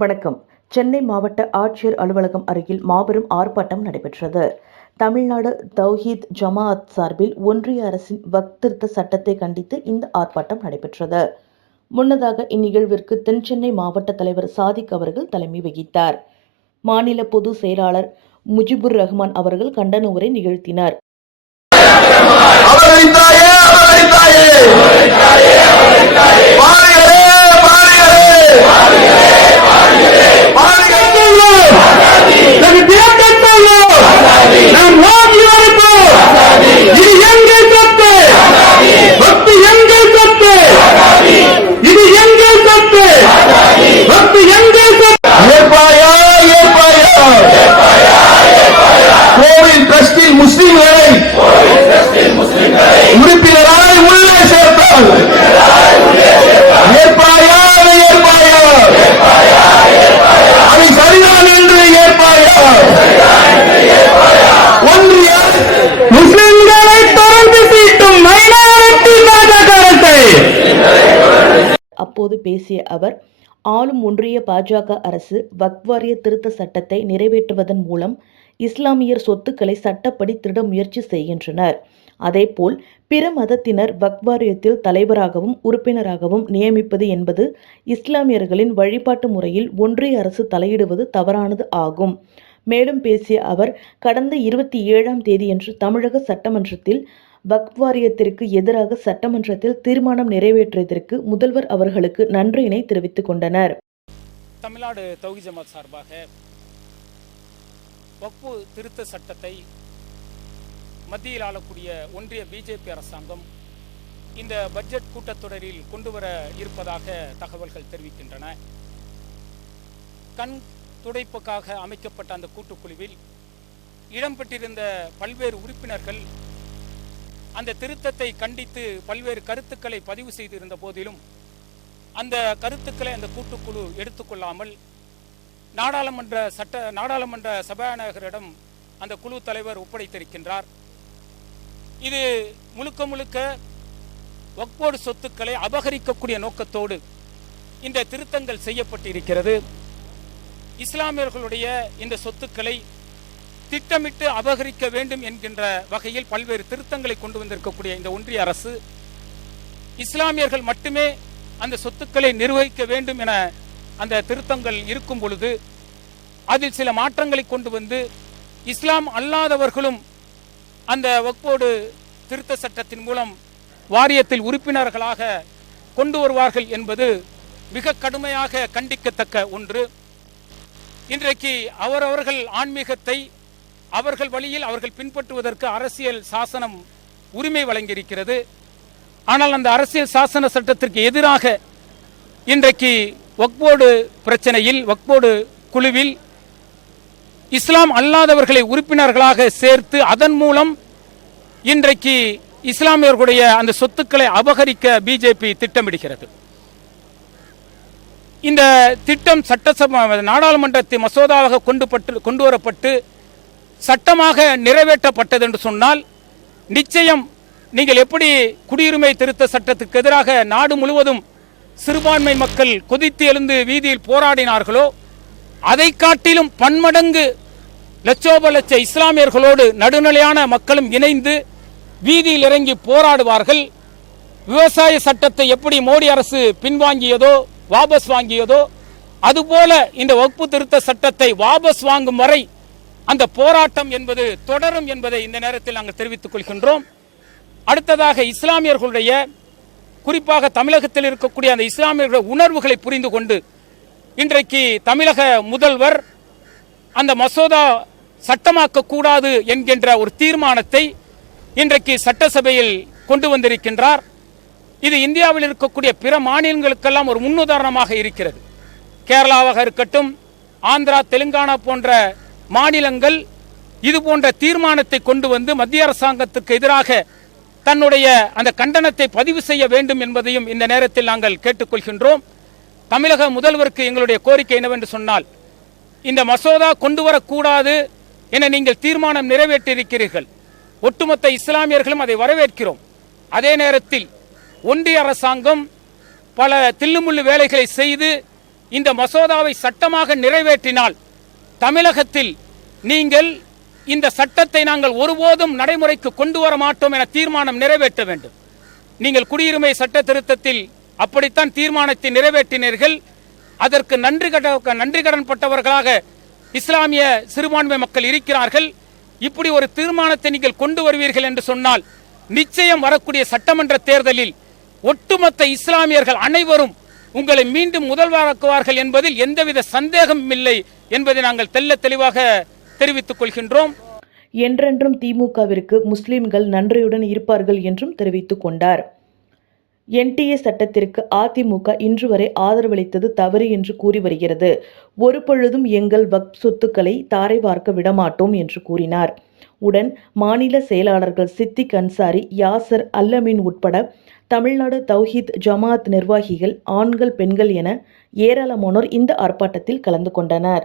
வணக்கம். சென்னை மாவட்ட ஆட்சியர் அலுவலகம் அருகில் மாபெரும் ஆர்ப்பாட்டம் நடைபெற்றது. தமிழ்நாடு தௌஹீத் ஜமாஅத் சார்பில் ஒன்றிய அரசின் வக்திருத்த சட்டத்தை கண்டித்து இந்த ஆர்ப்பாட்டம் நடைபெற்றது. முன்னதாக இந்நிகழ்விற்கு தென்சென்னை மாவட்ட தலைவர் சாதிக் அவர்கள் தலைமை வகித்தார். மாநில பொதுச் செயலாளர் முஜிபுர் ரஹ்மான் அவர்கள் கண்டன உரை நிகழ்த்தினார். போது பேசிய அவர் ஆளும் ஒன்றிய பாஜக அரசு வக்வாரிய திருத்த சட்டத்தை நிறைவேற்றுவதன் மூலம் இஸ்லாமியர் சொத்துக்களை சட்டப்படி திருட முயற்சி செய்கின்றனர். அதேபோல் பிற மதத்தினர் வக்வாரியத்தில் தலைவராகவும் உறுப்பினராகவும் நியமிப்பது என்பது இஸ்லாமியர்களின் வழிபாட்டு முறையில் ஒன்றிய அரசு தலையிடுவது தவறானது ஆகும். மேலும் பேசிய அவர் கடந்த இருபத்தி ஏழாம் தேதியன்று தமிழக சட்டமன்றத்தில் வக்ஃப் வாரியத்திற்கு எதிராக சட்டமன்றத்தில் தீர்மானம் நிறைவேற்றியதற்கு முதல்வர் அவர்களுக்கு நன்றியினை தெரிவித்துக் கொண்டனர். தமிழ்நாடு தௌகி ஜமாத் சார்பாக வக்ஃபு திருத்த சட்டத்தை மத்தியில் ஆளக்கூடிய ஒன்றிய பிஜேபி அரசாங்கம் இந்த பட்ஜெட் கூட்டத்தொடரில் கொண்டு வர இருப்பதாக தகவல்கள் தெரிவிக்கின்றன. கண் துடைப்புக்காக அமைக்கப்பட்ட அந்த கூட்டுக்குழுவில் இடம்பெற்றிருந்த பல்வேறு உறுப்பினர்கள் அந்த திருத்தத்தை கண்டித்து பல்வேறு கருத்துக்களை பதிவு செய்திருந்த போதிலும் அந்த கருத்துக்களை அந்த கூட்டுக்குழு எடுத்துக்கொள்ளாமல் நாடாளுமன்ற சட்ட நாடாளுமன்ற சபாநாயகரிடம் அந்த குழு தலைவர் ஒப்படைத்திருக்கின்றார். இது முழுக்க முழுக்க வக்போர்டு சொத்துக்களை அபகரிக்கக்கூடிய நோக்கத்தோடு இந்த திருத்தங்கள் செய்யப்பட்டிருக்கிறது. இஸ்லாமியர்களுடைய இந்த சொத்துக்களை திட்டமிட்டு அபகரிக்க வேண்டும் என்கின்ற வகையில் பல்வேறு திருத்தங்களை கொண்டு வந்திருக்கக்கூடிய இந்த ஒன்றிய அரசு இஸ்லாமியர்கள் மட்டுமே அந்த சொத்துக்களை நிர்வகிக்க வேண்டும் என அந்த திருத்தங்கள் இருக்கும் பொழுது அதில் சில மாற்றங்களை கொண்டு வந்து இஸ்லாம் அல்லாதவர்களும் அந்த வக்போடு திருத்த சட்டத்தின் மூலம் வாரியத்தில் உறுப்பினர்களாக கொண்டு வருவார்கள் என்பது மிக கடுமையாக கண்டிக்கத்தக்க ஒன்று. இன்றைக்கு அவரவர்கள் ஆன்மீகத்தை அவர்கள் வழியில் அவர்கள் பின்பற்றுவதற்கு அரசியல் சாசனம் உரிமை வழங்கியிருக்கிறது. ஆனால் அந்த அரசியல் சாசன சட்டத்திற்கு எதிராக இன்றைக்கு வக்போர்டு பிரச்சனையில் வக்போர்டு குழுவில் இஸ்லாம் அல்லாதவர்களை உறுப்பினர்களாக சேர்த்து அதன் மூலம் இன்றைக்கு இஸ்லாமியர்களுடைய அந்த சொத்துக்களை அபகரிக்க பிஜேபி திட்டமிடுகிறது. இந்த திட்டம் சட்டசபா நாடாளுமன்றத்தை மசோதாவாக கொண்டு பட்டு கொண்டு வரப்பட்டு சட்டமாக நிறைவேற்றப்பட்டது என்று சொன்னால் நிச்சயம் நீங்கள் எப்படி குடியுரிமை திருத்த சட்டத்துக்கு எதிராக நாடு முழுவதும் சிறுபான்மை மக்கள் கொதித்து எழுந்து வீதியில் போராடினார்களோ அதை காட்டிலும் பன்மடங்கு லட்சோப லட்ச இஸ்லாமியர்களோடு நடுநிலையான மக்களும் இணைந்து வீதியில் இறங்கி போராடுவார்கள். விவசாய சட்டத்தை எப்படி மோடி அரசு பின்வாங்கியதோ வாபஸ் வாங்கியதோ அதுபோல இந்த வகுப்பு திருத்த சட்டத்தை வாபஸ் வாங்கும் வரை அந்த போராட்டம் என்பது தொடரும் என்பதை இந்த நேரத்தில் நாங்கள் தெரிவித்துக் கொள்கின்றோம். அடுத்ததாக இஸ்லாமியர்களுடைய குறிப்பாக தமிழகத்தில் இருக்கக்கூடிய அந்த இஸ்லாமியர்களுடைய உணர்வுகளை புரிந்து கொண்டு இன்றைக்கு தமிழக முதல்வர் அந்த மசோதா சட்டமாக்க கூடாது என்கின்ற ஒரு தீர்மானத்தை இன்றைக்கு சட்டசபையில் கொண்டு வந்திருக்கின்றார். இது இந்தியாவில் இருக்கக்கூடிய பிற மாநிலங்களுக்கெல்லாம் ஒரு முன்னுதாரணமாக இருக்கிறது. கேரளாவாக இருக்கட்டும் ஆந்திரா தெலுங்கானா போன்ற மாநிலங்கள் இது போன்ற தீர்மானத்தை கொண்டு வந்து மத்திய அரசாங்கத்துக்கு எதிராக தன்னுடைய அந்த கண்டனத்தை பதிவு செய்ய வேண்டும் என்பதையும் இந்த நேரத்தில் நாங்கள் கேட்டுக்கொள்கின்றோம். தமிழக முதல்வருக்கு எங்களுடைய கோரிக்கை என்னவென்று சொன்னால் இந்த மசோதா கொண்டு வரக்கூடாது என நீங்கள் தீர்மானம் நிறைவேற்றியிருக்கிறீர்கள். ஒட்டுமொத்த இஸ்லாமியர்களும் அதை வரவேற்கிறோம். அதே நேரத்தில் ஒன்றிய அரசாங்கம் பல தில்லுமுள்ளு வேலைகளை செய்து இந்த மசோதாவை சட்டமாக நிறைவேற்றினால் தமிழகத்தில் நீங்கள் இந்த சட்டத்தை நாங்கள் ஒருபோதும் நடைமுறைக்கு கொண்டு வர மாட்டோம் என தீர்மானம் நிறைவேற்ற வேண்டும். நீங்கள் குடியுரிமை சட்ட திருத்தத்தில் அப்படித்தான் தீர்மானத்தை நிறைவேற்றினீர்கள். அதற்கு நன்றி கட நன்றி கடன் பட்டவர்களாக இஸ்லாமிய சிறுபான்மை மக்கள் இருக்கிறார்கள். இப்படி ஒரு தீர்மானத்தை நீங்கள் கொண்டு வருவீர்கள் என்று சொன்னால் நிச்சயம் வரக்கூடிய சட்டமன்ற தேர்தலில் ஒட்டுமொத்த இஸ்லாமியர்கள் அனைவரும் உங்களை மீண்டும் முதல்வராக்குவார்கள் என்பதில் எந்தவித சந்தேகமும் இல்லை என்பதை நாங்கள் தெள்ள தெளிவாக தெரிவித்துக் கொள்கின்றோம். என்றென்றும் திமுகவிற்கு முஸ்லிம்கள் நன்றியுடன் இருப்பார்கள் என்றும் தெரிவித்துக் கொண்டார். என்டிஏ சட்டத்திற்கு அதிமுக இன்று வரை ஆதரவளித்தது தவறு என்று கூறி வருகிறது. ஒரு பொழுதும் எங்கள் வக் சொத்துக்களை தாரை பார்க்க விடமாட்டோம் என்று கூறினார். உடன் மாநில செயலாளர்கள் சித்திக் அன்சாரி யாசர் அல்லமீன் உட்பட தமிழ்நாடு தௌஹீத் ஜமாத் நிர்வாகிகள் ஆண்கள் பெண்கள் என ஏராளமானோர் இந்த ஆர்ப்பாட்டத்தில் கலந்து கொண்டனர்.